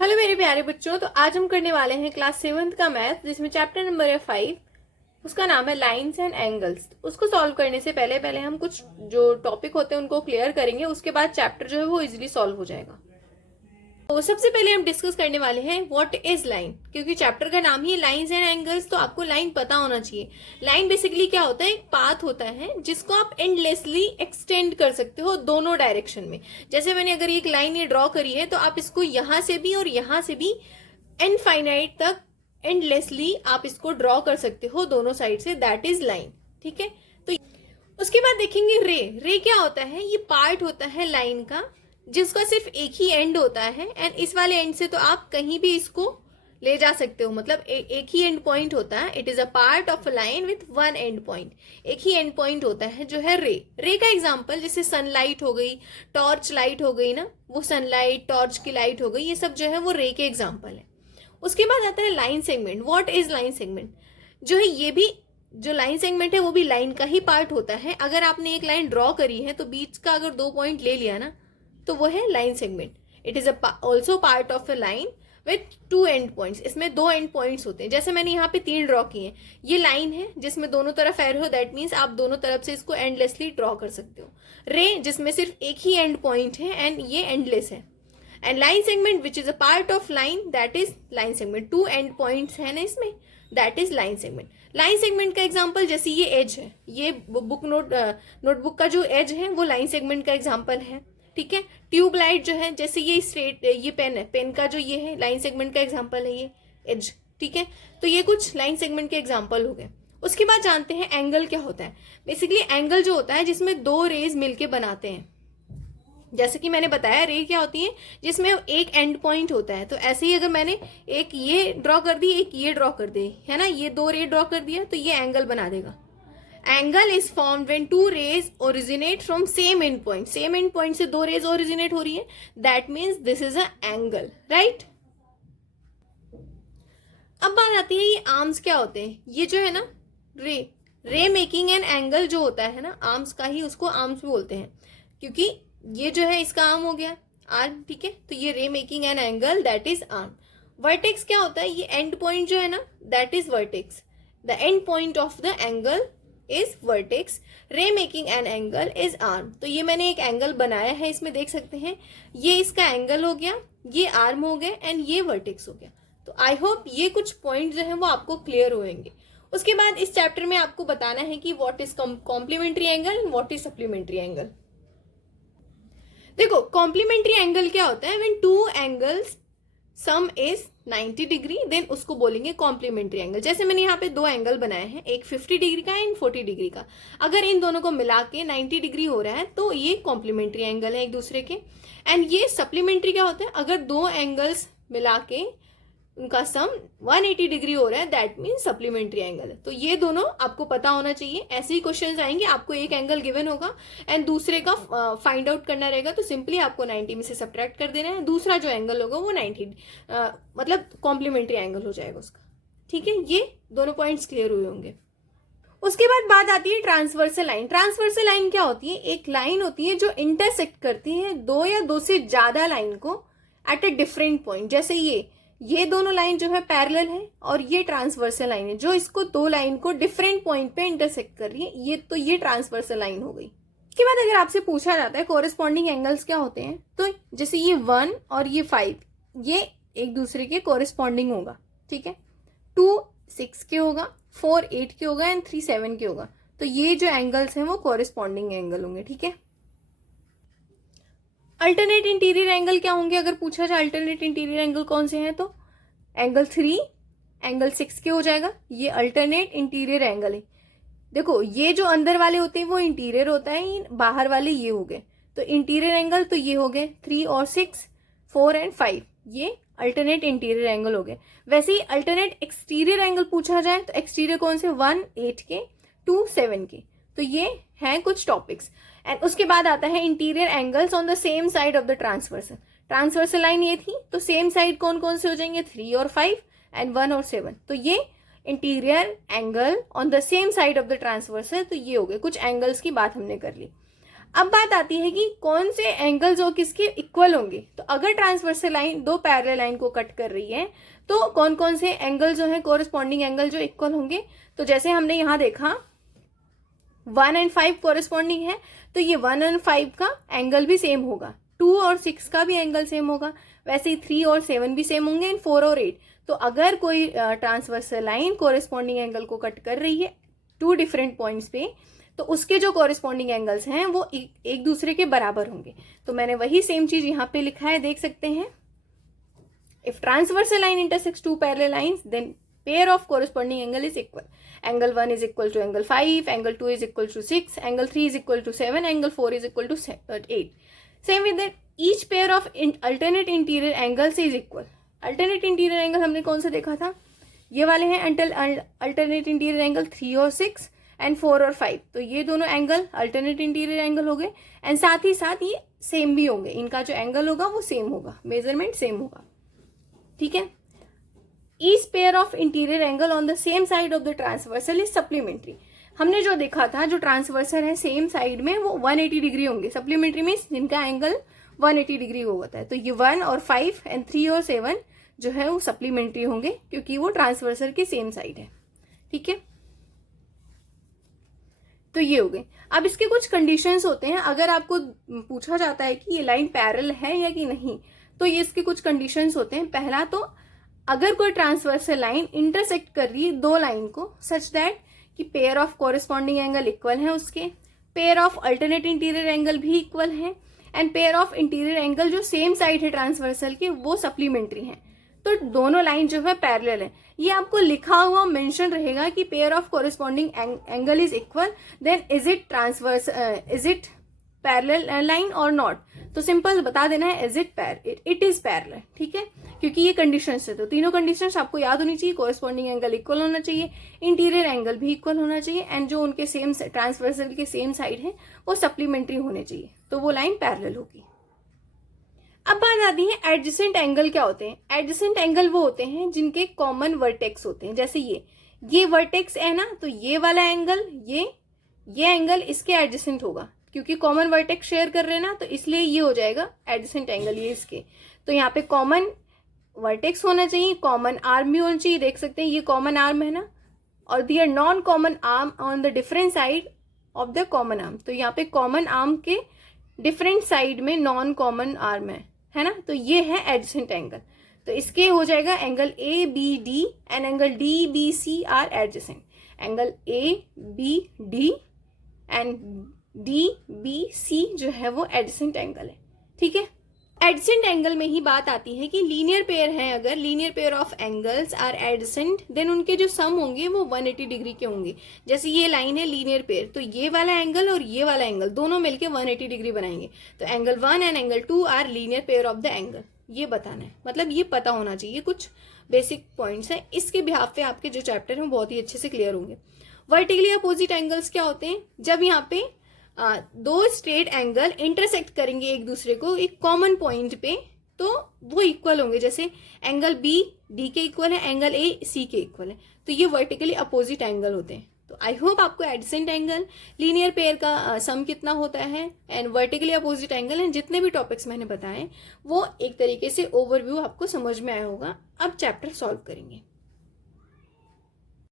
Hello मेरे प्यारे बच्चों। तो आज हम करने वाले हैं क्लास 7th का मैथ, जिसमें चैप्टर नंबर है 5। उसका नाम है लाइंस एंड एंगल्स। उसको सॉल्व करने से पहले पहले हम कुछ जो टॉपिक होते हैं उनको क्लियर करेंगे। उसके बाद चैप्टर जो है वो इजीली सॉल्व हो जाएगा। तो सबसे पहले हम डिस्कस करने वाले हैं व्हाट इज लाइन, क्योंकि चैप्टर का नाम ही लाइंस एंड एंगल्स, तो आपको लाइन पता होना चाहिए। लाइन बेसिकली क्या होता है? एक पाथ होता है जिसको आप एंडलेसली एक्सटेंड कर सकते हो दोनों डायरेक्शन में। जैसे मैंने अगर एक लाइन ये ड्रॉ करी है तो आप इसको यहां से भी और यहां से भी इनफाइनाइट तक एंडलेसली आप इसको ड्रॉ कर सकते हो दोनों साइड से। That is line. ठीक है। तो उसके बाद देखेंगे रे। रे क्या होता है? ये पार्ट होता है लाइन का जिसका सिर्फ एक ही एंड होता है, एंड इस वाले एंड से तो आप कहीं भी इसको ले जा सकते हो। मतलब एक ही एंड पॉइंट होता है। It is a part of a line with one and point. एक ही एंड पॉइंट होता है जो है रे। रे का एग्जांपल जैसे सनलाइट हो गई, टॉर्च लाइट हो गई ना, वो सनलाइट टॉर्च की लाइट हो गई, ये सब जो है वो रे के एग्जांपल है। उसके बाद आता है line segment. What is line segment? जो है ये भी जो लाइन सेगमेंट है वो भी लाइन का ही पार्ट होता है। अगर आपने एक लाइन ड्रॉ करी है तो बीच का अगर 2 पॉइंट ले लिया ना तो वो है line segment. It is also part of a line with 2 and points. इसमें 2 एंड पॉइंट्स होते हैं। जैसे मैंने यहाँ पे 3 ड्रॉ किए हैं। ये लाइन है जिसमें दोनों तरफ एरो, दैट मीन्स आप दोनों तरफ से इसको एंडलेसली ड्रॉ कर सकते हो। रे जिसमें सिर्फ एक ही एंड पॉइंट है एंड ये एंडलेस है। And line segment which is a part of line, that is line segment. 2 and points है ना इसमें, that is line segment. Line segment का एग्जांपल जैसे ये एज है, ये नोटबुक का जो एज है वो लाइन सेगमेंट का एग्जांपल है। ठीक है। ट्यूब लाइट जो है, जैसे ये स्ट्रेट, ये पेन है, पेन का जो ये है लाइन सेगमेंट का एग्जांपल है ये एज। ठीक है। तो ये कुछ लाइन सेगमेंट के एग्जांपल हो गए। उसके बाद जानते हैं एंगल क्या होता है। बेसिकली एंगल जो होता है जिसमें 2 रेज मिलके बनाते हैं। जैसे कि मैंने बताया रे क्या होती है? जिसमें एक एंड पॉइंट होता है। तो ऐसे ही अगर मैंने एक ये ड्रॉ कर दी, एक ये ड्रॉ कर दी, है ना, ये 2 रे ड्रॉ कर दिया तो ये एंगल बना देगा। Angle is formed when 2 rays originate from same end point. Same end point से 2 रेज ओरिजिनेट हो रही है, that means this is a angle, right. अब बात आती है ये आर्म्स क्या होते हैं। ये जो है ना रे मेकिंग एन एंगल जो होता है ना, आर्म्स का ही उसको आर्म्स बोलते हैं, क्योंकि ये जो है इसका आर्म हो गया, आर्म। ठीक है। तो ये ray making an angle, that is arm. Vertex क्या होता है? ये एंड पॉइंट जो है ना, that is vertex. The end point of the angle is vertex. Ray making an angle is arm. तो ये मैंने एक एंगल बनाया है, इसमें देख सकते हैं ये इसका एंगल हो गया, ये आर्म हो गया एंड ये वर्टेक्स हो गया। तो आई होप ये कुछ पॉइंट जो है वो आपको क्लियर होंगे। उसके बाद इस चैप्टर में आपको बताना है कि what is complementary angle and what is supplementary angle. देखो कॉम्प्लीमेंट्री एंगल क्या होता है? When 2 angles sum is 90 degree, then उसको बोलेंगे कॉम्प्लीमेंट्री एंगल। जैसे मैंने यहाँ पे 2 एंगल बनाए हैं, एक 50 डिग्री का एंड 40 डिग्री का। अगर इन दोनों को मिला के 90 डिग्री हो रहा है तो ये कॉम्प्लीमेंट्री एंगल है एक दूसरे के। एंड ये सप्लीमेंट्री क्या होता है? अगर 2 एंगल्स मिला के उनका सम 180 डिग्री हो रहा है, दैट मीन सप्लीमेंट्री एंगल है। तो ये दोनों आपको पता होना चाहिए। ऐसे ही क्वेश्चंस आएंगे, आपको एक एंगल गिवन होगा एंड दूसरे का फाइंड आउट करना रहेगा। तो सिंपली आपको 90 में से सब्ट्रैक्ट कर देना है, दूसरा जो एंगल होगा वो 90 मतलब कॉम्प्लीमेंट्री एंगल हो जाएगा उसका। ठीक है। ये दोनों पॉइंट्स क्लियर हुए होंगे। उसके बाद बात आती है ट्रांसवर्सल लाइन। ट्रांसवर्सल लाइन क्या होती है? एक लाइन होती है जो इंटरसेक्ट करती है 2 या 2 से ज्यादा लाइन को एट अ डिफरेंट पॉइंट। जैसे ये दोनों लाइन जो है पैरेलल है और ये ट्रांसवर्सल लाइन है जो इसको 2 लाइन को डिफरेंट पॉइंट पे इंटरसेक्ट कर रही है। ये ट्रांसवर्सल लाइन हो गई। इसके बाद अगर आपसे पूछा जाता है कोरिस्पॉन्डिंग एंगल्स क्या होते हैं, तो जैसे ये 1 और ये 5 ये एक दूसरे के कोरिस्पॉन्डिंग होगा। ठीक है। 2 6 के होगा, 4 8 के होगा एंड 3 7 के होगा। तो ये जो एंगल्स हैं वो कोरिस्पॉन्डिंग एंगल होंगे। ठीक है। अल्टरनेट इंटीरियर एंगल क्या होंगे? अगर पूछा जाए अल्टरनेट इंटीरियर एंगल कौन से हैं, तो एंगल 3 एंगल 6 के हो जाएगा। ये अल्टरनेट इंटीरियर एंगल है। देखो ये जो अंदर वाले होते हैं वो इंटीरियर होता है, बाहर वाले ये हो गए। तो इंटीरियर एंगल तो ये हो गए 3 और 6, 4 एंड 5, ये अल्टरनेट इंटीरियर एंगल हो गए। वैसे ही अल्टरनेट एक्सटीरियर एंगल पूछा जाए तो एक्सटीरियर कौन से? 1 8 के, 2 7 के। तो ये हैं कुछ टॉपिक्स। एंड उसके बाद आता है interior angles on the same side of the transversal. Transversal line ये थी तो सेम साइड कौन कौन से हो जाएंगे? 3 और 5 एंड 1 और 7। तो ये interior angle on the same side of the transversal. तो ये हो गए कुछ एंगल्स की बात हमने कर ली। अब बात आती है कि कौन से एंगल्स और किसके इक्वल होंगे। तो अगर ट्रांसवर्सल लाइन दो पैरेलल लाइन को कट कर रही है तो कौन कौन से एंगल जो है कोरिस्पॉन्डिंग एंगल जो इक्वल होंगे। तो जैसे हमने यहाँ देखा 1 और 5 कोरिस्पॉन्डिंग है, तो ये 1 और 5 का एंगल भी सेम होगा, 2 और 6 का भी एंगल सेम होगा, वैसे ही 3 और 7 भी सेम होंगे, इन 4 और 8। तो अगर कोई ट्रांसवर्सल लाइन कोरिस्पॉन्डिंग एंगल को कट कर रही है 2 डिफरेंट पॉइंट्स पे, तो उसके जो कोरिस्पॉन्डिंग एंगल्स हैं वो एक दूसरे के बराबर होंगे। तो मैंने वही सेम चीज यहाँ पे लिखा है, देख सकते हैं। If transversal line intersects 2 parallel lines then pair of corresponding angle is equal. Angle 1 is equal to angle 5, angle 2 is equal to 6, angle 3 is equal to 7, angle 4 is equal to 8. Same with that, each pair of alternate interior angles is equal. Alternate interior angle हमने कौन सा देखा था, ये वाले हैं alternate interior angle 3 और 6 and 4 और 5। तो ये दोनों एंगल अल्टरनेट इंटीरियर एंगल हो गए, एंड साथ ही साथ ये सेम भी होंगे, इनका जो एंगल होगा वो सेम होगा, मेजरमेंट सेम होगा, ठीक है। Each pair of interior angle on the same side of the transversal is supplementary. हमने जो देखा था, जो ट्रांसवर्सल है सेम साइड में वो 180 डिग्री होंगे, सप्लीमेंट्री मीन्स जिनका एंगल 180 डिग्री होता है। तो ये 1 और 5 एंड 3 और 7 जो है वो सप्लीमेंट्री होंगे क्योंकि वो ट्रांसवर्सल की सेम साइड है, ठीक है। तो ये हो गए। अब इसके कुछ कंडीशंस होते हैं, अगर आपको पूछा जाता है कि ये लाइन पैरेलल है या कि नहीं, तो ये इसके कुछ कंडीशंस होते हैं। पहला तो अगर कोई ट्रांसवर्सल लाइन इंटरसेक्ट कर रही है दो लाइन को सच दैट कि pair of corresponding angle equal है, उसके pair of alternate interior angle भी इक्वल है, and pair of interior angle जो सेम साइड है ट्रांसवर्सल के वो सप्लीमेंट्री है, तो दोनों लाइन जो है पैरेलल है। ये आपको लिखा हुआ मेंशन रहेगा कि pair of corresponding angle is equal, then is it parallel line or not. तो सिंपल बता देना है इट इज पैरेलल, ठीक है, क्योंकि ये कंडीशंस है। तो तीनों कंडीशंस आपको याद होनी चाहिए, कोरिस्पॉन्डिंग एंगल इक्वल होना चाहिए, इंटीरियर एंगल भी इक्वल होना चाहिए, एंड जो उनके सेम ट्रांसवर्सल के सेम साइड है वो सप्लीमेंट्री होने चाहिए, तो वो लाइन पैरेलल होगी। अब बात आती है एडजेसेंट एंगल क्या होते हैं। एडजेसेंट एंगल वो होते हैं जिनके कॉमन वर्टेक्स होते हैं, जैसे ये वर्टेक्स है ना, तो ये वाला एंगल ये एंगल इसके एडजेसेंट होगा, क्योंकि कॉमन वर्टेक्स शेयर कर रहे हैं ना, तो इसलिए ये हो जाएगा एडजेसेंट एंगल ये इसके। तो यहाँ पे कॉमन वर्टेक्स होना चाहिए, कॉमन आर्म भी होना चाहिए, देख सकते हैं ये कॉमन आर्म है ना, और their non common arm on the different side of the common arm. तो यहाँ पे कॉमन आर्म के डिफरेंट साइड में नॉन कॉमन आर्म है ना, तो ये है एडजेसेंट एंगल। तो इसके हो जाएगा angle A B D and angle D B C are adjacent. Angle A B D and D B C जो है वो एडजेसेंट एंगल है, ठीक है। एडजेसेंट एंगल में ही बात आती है कि लीनियर पेयर है, अगर linear pair of angles are adjacent then उनके जो सम होंगे वो 180 डिग्री के होंगे। जैसे ये लाइन है लीनियर पेयर, तो ये वाला एंगल और ये वाला एंगल दोनों मिलके 180 डिग्री बनाएंगे। तो angle 1 and angle 2 are linear pair of the angle, ये बताना है, मतलब ये पता होना चाहिए। कुछ बेसिक पॉइंट्स हैं, इसके बिहाफ पे आपके जो चैप्टर हैं बहुत ही अच्छे से क्लियर होंगे। वर्टिकली अपोजिट एंगल्स क्या होते हैं, जब यहाँ पे दो स्ट्रेट एंगल इंटरसेक्ट करेंगे एक दूसरे को एक कॉमन पॉइंट पे, तो वो इक्वल होंगे। जैसे एंगल बी डी के इक्वल है, एंगल ए सी के इक्वल है, तो ये वर्टिकली अपोजिट एंगल होते हैं। तो आई होप आपको एडजेसेंट एंगल, लीनियर पेयर का सम कितना होता है and vertically opposite angle and जितने भी टॉपिक्स मैंने बताए वो एक तरीके से ओवरव्यू आपको समझ में आया होगा। अब चैप्टर सॉल्व करेंगे।